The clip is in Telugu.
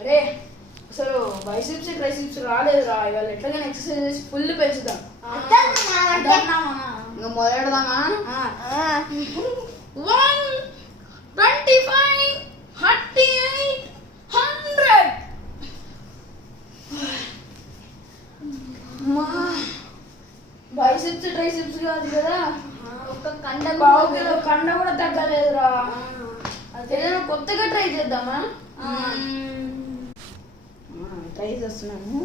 అరే అసలు బైసిప్స్ ట్రైసిప్స్ రాలేదురా, ఇవాళ ఎట్లాగైనా ఎక్సర్సైజ్ చేసి ఫుల్ పెంచుదాం. ఇంకా మొదలెడదామా? 125 38 100 బైసిప్స్ ట్రైసిప్స్ కాదు కదా, ఒక కండ కండ కూడా తగ్గలేదురా. అదేదో కొత్తగా ట్రై చేద్దామా? ట్రై చేస్తున్నాము.